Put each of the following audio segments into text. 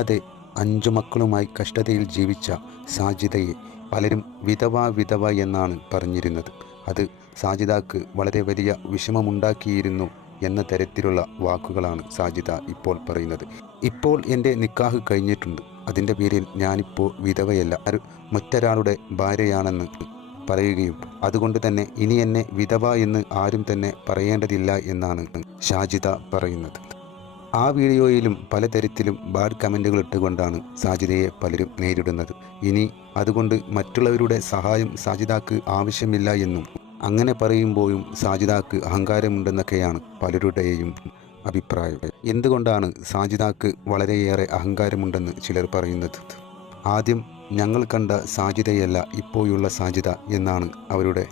അതെ, 5 മക്കളുമായി കഷ്ടതയിൽ ജീവിച്ച സാജിദയെ പലരും വിധവ എന്നാണ് പറഞ്ഞിരുന്നത്. അത് സാജിദക്ക് വളരെ വലിയ വിഷമമുണ്ടാക്കിയിരുന്നു എന്ന തരത്തിലുള്ള വാക്കുകളാണ് സാജിദ ഇപ്പോൾ പറയുന്നത്. ഇപ്പോൾ എൻ്റെ നിക്കാഹ് കഴിഞ്ഞിട്ടുണ്ട്, അതിൻ്റെ പേരിൽ ഞാനിപ്പോൾ വിധവയല്ല, മറ്റൊരാളുടെ ഭാര്യയാണെന്ന് പറയുകയും അതുകൊണ്ട് തന്നെ ഇനി എന്നെ വിധവ എന്ന് ആരും തന്നെ പറയേണ്ടതില്ല എന്നാണ് സാജിദ പറയുന്നത്. ആ വീഡിയോയിലും പലതരത്തിലും ബാഡ് കമൻറ്റുകൾ ഇട്ടുകൊണ്ടാണ് സാജിദയെ പലരും നേരിടുന്നത്. ഇനി അതുകൊണ്ട് മറ്റുള്ളവരുടെ സഹായം സാജിദക്ക് ആവശ്യമില്ല എന്നും, അങ്ങനെ പറയുമ്പോഴും സാജിദക്ക് അഹങ്കാരമുണ്ടെന്നൊക്കെയാണ് പലരുടെയും അഭിപ്രായം. എന്തുകൊണ്ടാണ് സാജിദക്ക് വളരെയേറെ അഹങ്കാരമുണ്ടെന്ന് ചിലർ പറയുന്നത്? ആദ്യം ഞങ്ങൾ കണ്ട സാജിദയല്ല ഇപ്പോഴുള്ള സാജിദ എന്നാണ് അവരുടെ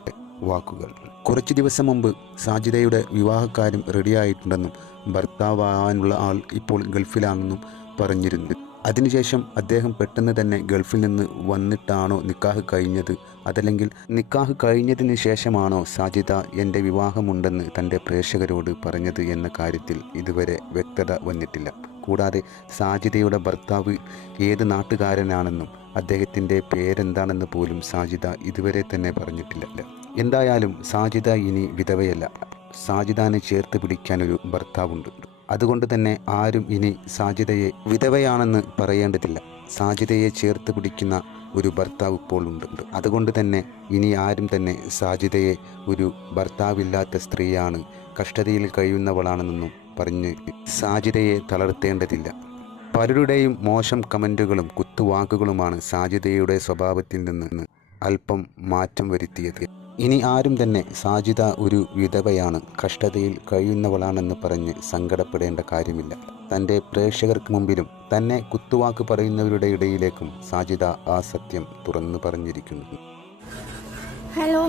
വാക്കുകൾ. കുറച്ച് ദിവസം മുമ്പ് സാജിദയുടെ വിവാഹക്കാര്യം റെഡിയായിട്ടുണ്ടെന്നും ഭർത്താവാകാനുള്ള ആൾ ഇപ്പോൾ ഗൾഫിലാണെന്നും പറഞ്ഞിരുന്നു. അതിനുശേഷം അദ്ദേഹം പെട്ടെന്ന് തന്നെ ഗൾഫിൽ നിന്ന് വന്നിട്ടാണോ നിക്കാഹ് കഴിഞ്ഞത്, അതല്ലെങ്കിൽ നിക്കാഹ് കഴിഞ്ഞതിന് ശേഷമാണോ സാജിദ എൻ്റെ വിവാഹമുണ്ടെന്ന് തൻ്റെ പ്രേക്ഷകരോട് പറഞ്ഞത് എന്ന കാര്യത്തിൽ ഇതുവരെ വ്യക്തത വന്നിട്ടില്ല. കൂടാതെ സാജിദയുടെ ഭർത്താവ് ഏത് നാട്ടുകാരനാണെന്നും അദ്ദേഹത്തിൻ്റെ പേരെന്താണെന്ന് പോലും സാജിദ ഇതുവരെ തന്നെ പറഞ്ഞിട്ടില്ല. എന്തായാലും സാജിദ ഇനി വിധവയല്ല, സാജിദാനെ ചേർത്ത് പിടിക്കാനൊരു ഭർത്താവുണ്ട്. അതുകൊണ്ട് തന്നെ ആരും ഇനി സാജിദയെ വിധവയാണെന്ന് പറയേണ്ടതില്ല. സാജിദയെ ചേർത്ത് പിടിക്കുന്ന ഒരു ഭർത്താവ് ഇപ്പോൾ ഉണ്ട്. അതുകൊണ്ട് തന്നെ ഇനി ആരും തന്നെ സാജിദയെ ഒരു ഭർത്താവില്ലാത്ത സ്ത്രീയാണ്, കഷ്ടതയിൽ കഴിയുന്നവളാണെന്നും പറഞ്ഞ് സാജിദയെ തളർത്തേണ്ടതില്ല. പലരുടെയും മോശം കമൻറ്റുകളും കുത്തുവാക്കുകളുമാണ് സാജിദയുടെ സ്വഭാവത്തിൽ നിന്ന് അല്പം മാറ്റം വരുത്തിയത്. ഇനി ആരും തന്നെ സാജിദ ഒരു വിധവയാണ്, കഷ്ടതയിൽ കഴിയുന്നവളാണെന്ന് പറഞ്ഞ് സങ്കടപ്പെടേണ്ട കാര്യമില്ല. തൻ്റെ പ്രേക്ഷകർക്ക് മുമ്പിലും തന്നെ കുത്തുവാക്ക് പറയുന്നവരുടെ ഇടയിലേക്കും സാജിദ ആ സത്യം തുറന്നു പറഞ്ഞിരിക്കുന്നു. ഹലോ